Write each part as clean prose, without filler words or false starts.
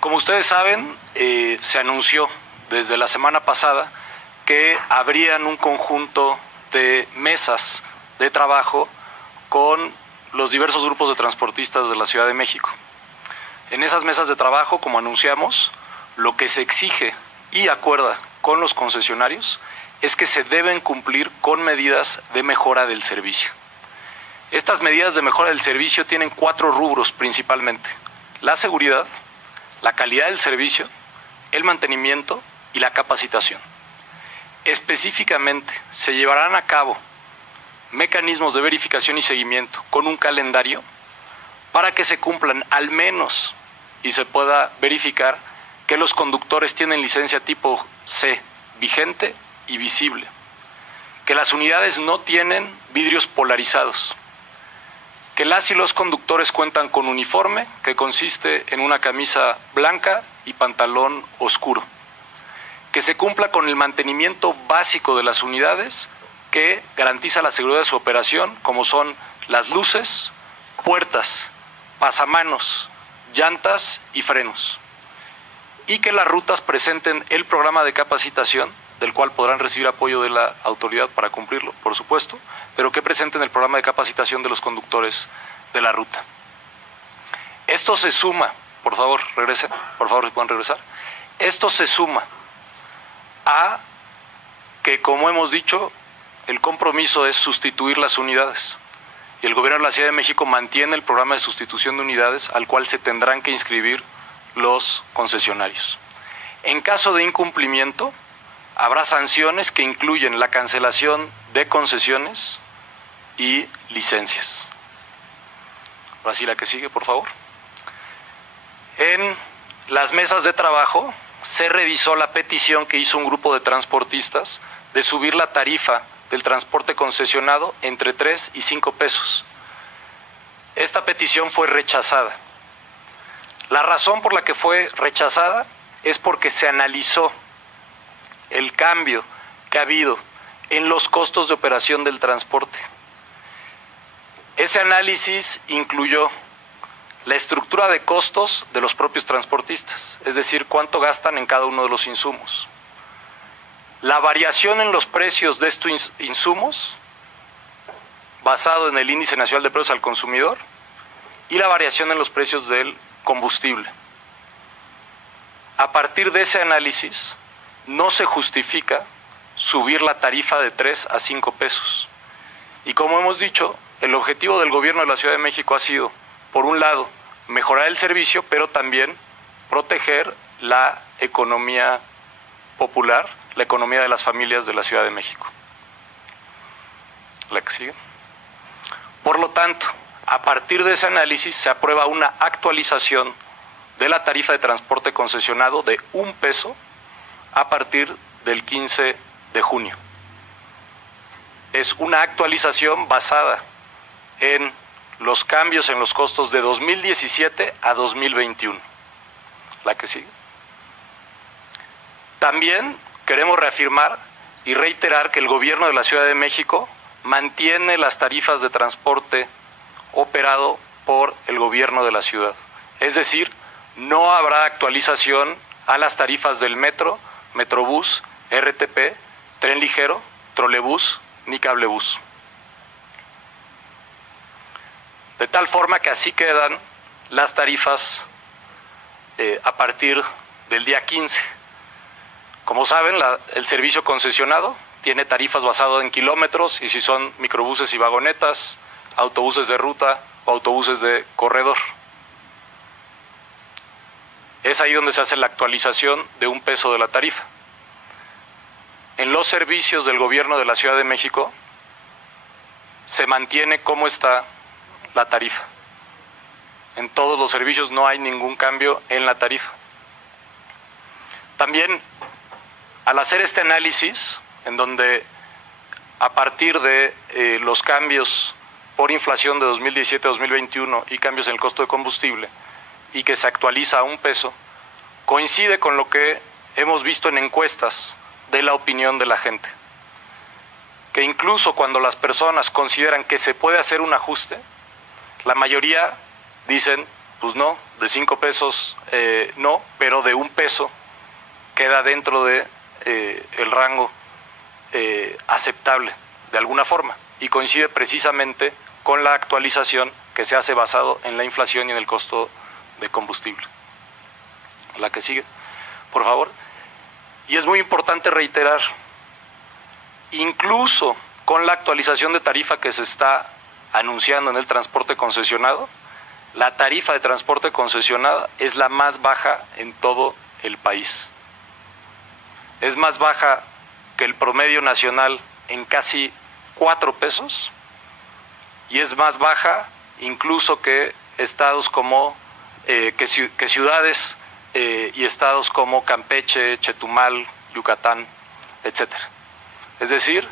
Como ustedes saben, se anunció desde la semana pasada que habrían un conjunto de mesas de trabajo con los diversos grupos de transportistas de la Ciudad de México. En esas mesas de trabajo, como anunciamos, lo que se exige y acuerda con los concesionarios es que se deben cumplir con medidas de mejora del servicio. Estas medidas de mejora del servicio tienen 4 rubros principalmente: la seguridad, la calidad del servicio, el mantenimiento y la capacitación. Específicamente, se llevarán a cabo mecanismos de verificación y seguimiento con un calendario para que se cumplan al menos y se pueda verificar que los conductores tienen licencia tipo C vigente y visible, que las unidades no tienen vidrios polarizados, que las y los conductores cuentan con uniforme que consiste en una camisa blanca y pantalón oscuro, que se cumpla con el mantenimiento básico de las unidades que garantiza la seguridad de su operación, como son las luces, puertas, pasamanos, llantas y frenos, y que las rutas presenten el programa de capacitación, del cual podrán recibir apoyo de la autoridad para cumplirlo, por supuesto, pero que presenten el programa de capacitación de los conductores de la ruta. Esto se suma, por favor, regresen, por favor, si pueden regresar. Esto se suma a que, como hemos dicho, el compromiso es sustituir las unidades. Y el gobierno de la Ciudad de México mantiene el programa de sustitución de unidades al cual se tendrán que inscribir los concesionarios. En caso de incumplimiento, habrá sanciones que incluyen la cancelación de concesiones y licencias. Ahora sí, la que sigue, por favor. En las mesas de trabajo se revisó la petición que hizo un grupo de transportistas de subir la tarifa del transporte concesionado entre 3 y 5 pesos. Esta petición fue rechazada. La razón por la que fue rechazada es porque se analizó el cambio que ha habido en los costos de operación del transporte. Ese análisis incluyó la estructura de costos de los propios transportistas, es decir, cuánto gastan en cada uno de los insumos, la variación en los precios de estos insumos basado en el Índice Nacional de Precios al Consumidor y la variación en los precios del combustible. A partir de ese análisis, no se justifica subir la tarifa de 3 a 5 pesos. Y como hemos dicho, el objetivo del gobierno de la Ciudad de México ha sido, por un lado, mejorar el servicio, pero también proteger la economía popular, la economía de las familias de la Ciudad de México. La que sigue. Por lo tanto, a partir de ese análisis se aprueba una actualización de la tarifa de transporte concesionado de 1 peso a partir del 15 de junio. Es una actualización basada en los cambios en los costos de 2017 a 2021. La que sigue. También queremos reafirmar y reiterar que el gobierno de la Ciudad de México mantiene las tarifas de transporte operado por el gobierno de la ciudad. Es decir, no habrá actualización a las tarifas del metro, metrobús, RTP, tren ligero, trolebús ni cablebús. De tal forma que así quedan las tarifas a partir del día 15. Como saben, el servicio concesionado tiene tarifas basadas en kilómetros y si son microbuses y vagonetas, autobuses de ruta o autobuses de corredor. Es ahí donde se hace la actualización de 1 peso de la tarifa. En los servicios del gobierno de la Ciudad de México se mantiene como está la tarifa. En todos los servicios no hay ningún cambio en la tarifa. También, al hacer este análisis, en donde a partir de los cambios por inflación de 2017 a 2021 y cambios en el costo de combustible, y que se actualiza a 1 peso, coincide con lo que hemos visto en encuestas de la opinión de la gente. Que incluso cuando las personas consideran que se puede hacer un ajuste, la mayoría dicen Pues no, de 5 pesos no, pero de 1 peso queda dentro de el rango aceptable de alguna forma y coincide precisamente con la actualización que se hace basado en la inflación y en el costo de combustible. La que sigue, por favor. Y es muy importante reiterar, incluso con la actualización de tarifa que se está anunciando en el transporte concesionado, la tarifa de transporte concesionada es la más baja en todo el país. Es más baja que el promedio nacional en casi 4 pesos y es más baja incluso que estados como, que ciudades y estados como Campeche, Chetumal, Yucatán, etcétera. Es decir,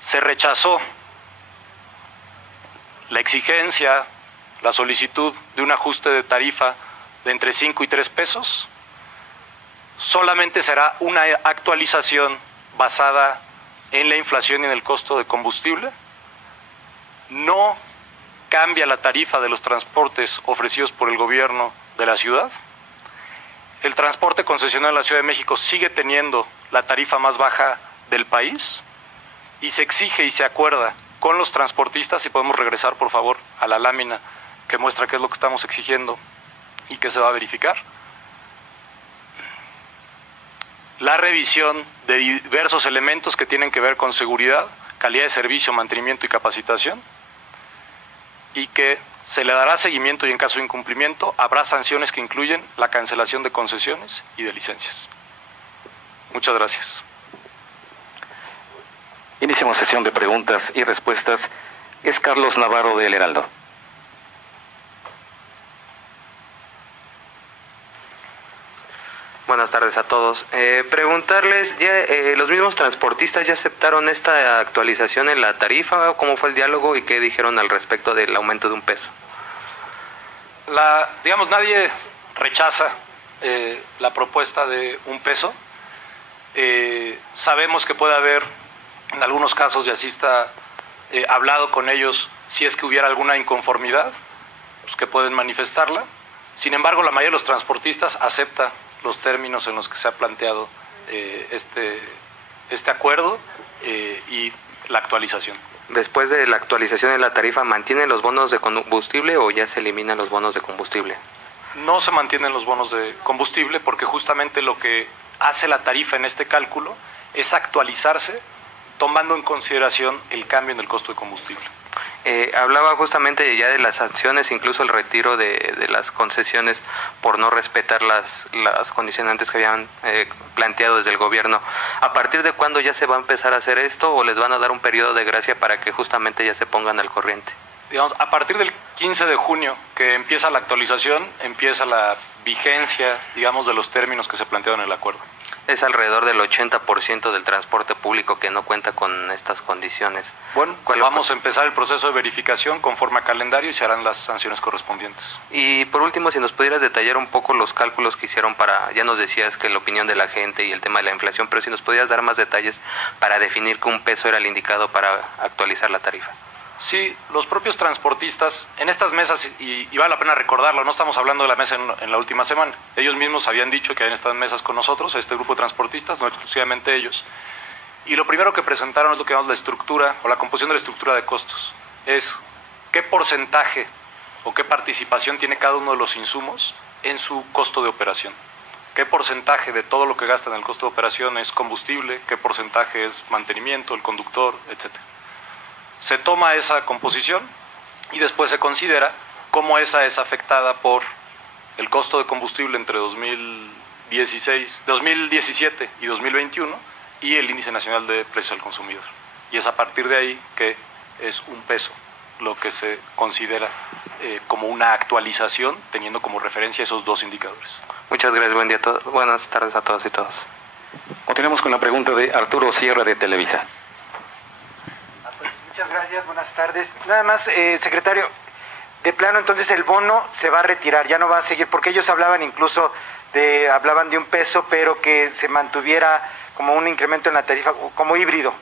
se rechazó la exigencia, la solicitud de un ajuste de tarifa de entre 5 y 3 pesos. Solamente será una actualización basada en la inflación y en el costo de combustible. No cambia la tarifa de los transportes ofrecidos por el gobierno de la ciudad. El transporte concesionado en la Ciudad de México sigue teniendo la tarifa más baja del país y se exige y se acuerda con los transportistas, si podemos regresar por favor a la lámina que muestra qué es lo que estamos exigiendo y qué se va a verificar. La revisión de diversos elementos que tienen que ver con seguridad, calidad de servicio, mantenimiento y capacitación, y que se le dará seguimiento y en caso de incumplimiento habrá sanciones que incluyen la cancelación de concesiones y de licencias. Muchas gracias. Iniciamos sesión de preguntas y respuestas. Es Carlos Navarro del Heraldo. Buenas tardes a todos. Preguntarles, ¿los mismos transportistas ya aceptaron esta actualización en la tarifa? ¿Cómo fue el diálogo y qué dijeron al respecto del aumento de 1 peso? Digamos, nadie rechaza la propuesta de 1 peso. Sabemos que puede haber, en algunos casos, y así está hablado con ellos, si es que hubiera alguna inconformidad, pues que pueden manifestarla. Sin embargo, la mayoría de los transportistas acepta los términos en los que se ha planteado este acuerdo y la actualización. Después de la actualización de la tarifa, ¿mantienen los bonos de combustible o ya se eliminan los bonos de combustible? No se mantienen los bonos de combustible porque justamente lo que hace la tarifa en este cálculo es actualizarse tomando en consideración el cambio en el costo de combustible. Hablaba justamente ya de las sanciones, incluso el retiro de las concesiones por no respetar las condicionantes que habían planteado desde el gobierno. ¿A partir de cuándo ya se va a empezar a hacer esto o les van a dar un periodo de gracia para que justamente ya se pongan al corriente? Digamos, a partir del 15 de junio que empieza la actualización, empieza la vigencia, digamos, de los términos que se plantearon en el acuerdo. Es alrededor del 80% del transporte público que no cuenta con estas condiciones. Bueno, vamos a empezar el proceso de verificación conforme a calendario y se harán las sanciones correspondientes. Y por último, si nos pudieras detallar un poco los cálculos que hicieron para, ya nos decías que la opinión de la gente y el tema de la inflación, pero si nos pudieras dar más detalles para definir que 1 peso era el indicado para actualizar la tarifa. Sí, los propios transportistas, en estas mesas, y vale la pena recordarlo, no estamos hablando de la mesa en la última semana, ellos mismos habían dicho que habían estado en mesas con nosotros, este grupo de transportistas, no exclusivamente ellos, y lo primero que presentaron es lo que llamamos la estructura, o la composición de la estructura de costos, es qué porcentaje o qué participación tiene cada uno de los insumos en su costo de operación. ¿Qué porcentaje de todo lo que gastan en el costo de operación es combustible? ¿Qué porcentaje es mantenimiento, el conductor, etcétera? Se toma esa composición y después se considera cómo esa es afectada por el costo de combustible entre 2017 y 2021 y el índice nacional de precios al consumidor. Y es a partir de ahí que es 1 peso lo que se considera como una actualización teniendo como referencia esos dos indicadores. Muchas gracias, buen día a todos. Buenas tardes a todas y todos. Continuamos con la pregunta de Arturo Sierra de Televisa. Muchas gracias, buenas tardes. Nada más, secretario, de plano entonces el bono se va a retirar, ya no va a seguir, porque ellos hablaban incluso hablaban de 1 peso, pero que se mantuviera como un incremento en la tarifa, como híbrido,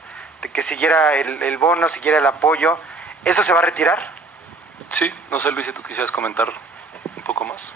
de que siguiera el bono, siguiera el apoyo. ¿Eso se va a retirar? Sí, no sé Luis si tú quisieras comentar. más.